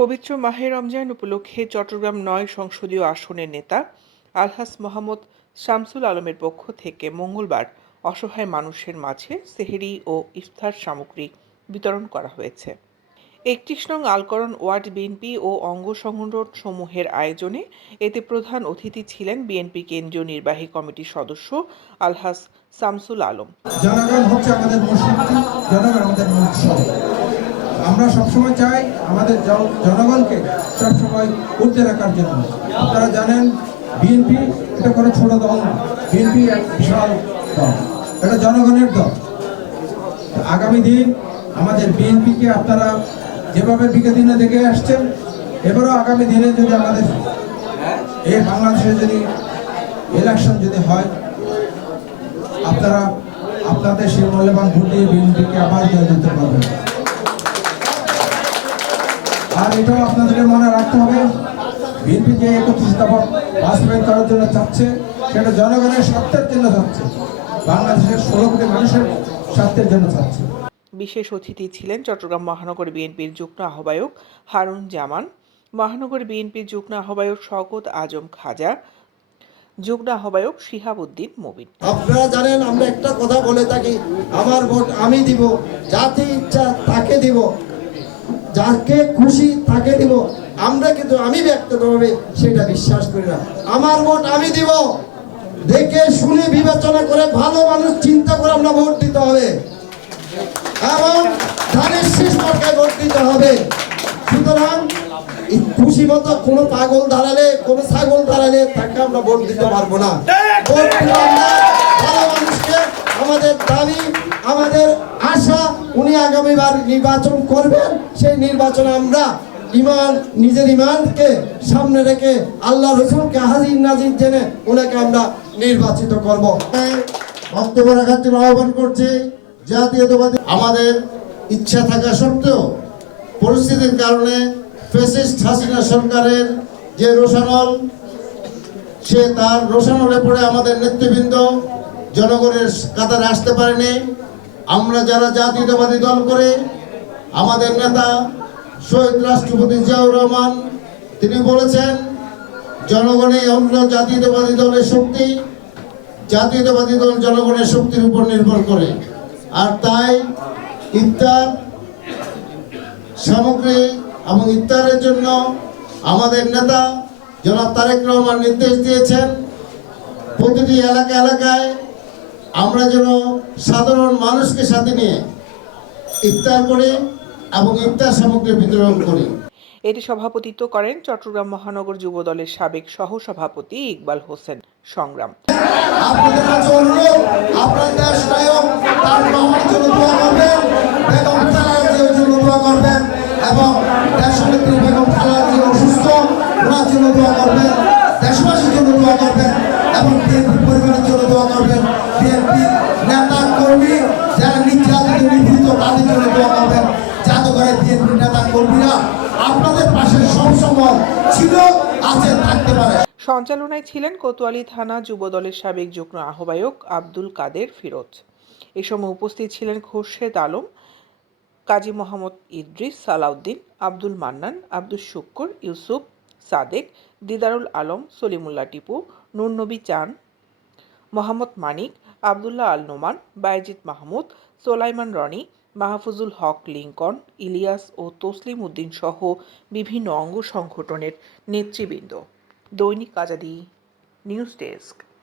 পবিত্র মাহে রমজান উপলক্ষে চট্টগ্রাম-৯ সংসদীয় আসনের নেতা আলহাজ মোহাম্মদ শামসুল আলমের পক্ষ থেকে মঙ্গলবার অসহায় মানুষের মাঝে সেহরি ও ইফতার সামগ্রী বিতরণ করা হয়েছে। ৩১ নং আলকরণ ওয়ার্ড বিএনপি ও অঙ্গ সংগঠনসমূহের আয়োজনে এতে প্রধান অতিথি ছিলেন বিএনপি কেন্দ্রীয় নির্বাহী কমিটির সদস্য আলহাজ শামসুল আলম। জনগণ হচ্ছে আমাদের মূলশক্তি, জনগণ আমাদের মূল শক্তি। আমরা সবসময় চাই আমাদের জনগণকে সবসময় উঠতে রাখার জন্য। আপনারা জানেন বিএনপি এটা কোনো ছোট দল না, বিএনপি এক বিশাল দল, এটা জনগণের দল। আগামী দিন আমাদের বিএনপিকে আপনারা যেভাবে বিগত দিনে দেখে আসছেন, এবারও আগামী দিনে যদি আমাদের এই বাংলাদেশে যদি ইলেকশন যদি হয়, আপনারা আপনাদের সেই মূল্যবান ভোট দিয়ে বিএনপিকে আবার জয় দিতে পারবেন। আর এটাও আপনাদেরকে মনে রাখতে হবে, বিএনপি যে ৩১ দফা বাস্তবায়ন করার জন্য চাচ্ছে, সেটা জনগণের স্বার্থের জন্য চাচ্ছে, বাংলাদেশের ১৬ কোটি মানুষের স্বার্থের জন্য চাচ্ছে। বিশেষ অতিথি ছিলেন চট্টগ্রাম মহানগর বিএনপির যুগ্ম আহ্বায়ক হারুন জামান, মহানগর বিএনপির যুগ্ম আহ্বায়ক শওকত আজম খাজা, যুগ্ম আহ্বায়ক শিহাব উদ্দিন মুবিন। আপনারা জানেন আমরা একটা কথা বলে থাকি, আমার ভোট আমি দিব, যাতে ইচ্ছা তাকে দিব, যাকে খুশি তাকে দিব। আমরা কিন্তু আমি ব্যক্তিগতভাবে সেটা বিশ্বাস করি না। আমার ভোট আমি দিব, দেখে শুনে বিবেচনা করে ভালো মানুষ চিন্তা করে আমরা ভোট দিতে হবে এবং ধানের শেষ মার্কায় ভোট দিতে হবে। সুতরাং খুশি মতো কোনো পাগল দাঁড়ালে, কোনো ছাগল দাঁড়ালে তাকে আমরা ভোট দিতে পারবো না। ভোট দিব আমরা ভালো মানুষকে। আমাদের দাবি, আমাদের আশা, উনি আগামীবার নির্বাচন করবেন, সেই নির্বাচনে আমরা ইমান, নিজের ইমানকে সামনে রেখে আল্লাহ রসুলকে হাজির নাজির জেনে ওনাকে আমরা নির্বাচিত করব। বক্তব্য রাখার জন্য আহ্বান করছি জাতীয়তাবাদী। আমাদের ইচ্ছা থাকা সত্ত্বেও পরিস্থিতির কারণে ফ্যাসিস্ট হাসিনা সরকারের যে রোষানল, সে তার রোষানলে পড়ে আমাদের নেতৃবৃন্দ জনগণের কাতারে আসতে পারেনি। আমরা যারা জাতীয়তাবাদী দল করে, আমাদের নেতা শহীদ রাষ্ট্রপতি জিয়াউর রহমান তিনি বলেছেন, জনগণই অন্য জাতীয়তাবাদী দলের শক্তি, জাতীয়তাবাদী দল জনগণের শক্তির উপর নির্ভর করে। আর তাই ইফতার সামগ্রী এবং ইফতারের জন্য আমাদের নেতা জনাব তারেক রহমান নির্দেশ দিয়েছেন, প্রতিটি এলাকায় আমরা যেন সাধারণ মানুষকে সাথে নিয়ে ইফতার করি এবং ইফতার সামগ্রী বিতরণ করি। এতে সভাপতিত্ব করেন চট্টগ্রাম মহানগর যুব দলের সাবেক সহসভাপতি ইকবাল হোসেন সংগ্রাম। আপনাদের কাছে অনুরোধ, আপনার দেশ নায়ক তার মামার জন্য দোয়া করবেন, বেগম খালেদা জিয়ার জন্য দোয়া করবেন এবং দেশনেত্রী বেগম খালেদা জিয়া অসুস্থ, ওনার জন্য দোয়া করবেন, দেশবাসীর জন্য দোয়া করবেন এবং বিএনপি পরিবারের জন্য দোয়া করবেন। বিএনপি নেতা কর্মী যারা নির্যাতিত নিপীড়িত তাদের জন্য দোয়া করবেন। যাতে করে বিএনপি নেতা কর্মীরা আপনাদের পাশে সবসময় ছিল, আছে, থাকতে পারে। সঞ্চালনায় ছিলেন কোতোয়ালী থানা যুব দলের সাবেক যুগ্ম আহ্বায়ক আব্দুল কাদের ফিরোজ। এ সময় উপস্থিত ছিলেন খোরশেদ আলম, কাজী মোহাম্মদ ইদ্রিস, সালাউদ্দিন, আব্দুল মান্নান, আব্দুল শুক্কুর, ইউসুফ, সাদেক, দিদারুল আলম, সলিমুল্লাহ টিপু, নূর নবী চান, মোহাম্মদ মানিক, আবদুল্লাহ আল নোমান, বায়েজিদ মাহমুদ, সোলাইমান রনি, মাহফুজুল হক লিংকন, ইলিয়াস ও তসলিম উদ্দিন সহ বিভিন্ন অঙ্গ সংগঠনের নেতৃবৃন্দ। দৈনিক আজাদী নিউজ ডেস্ক।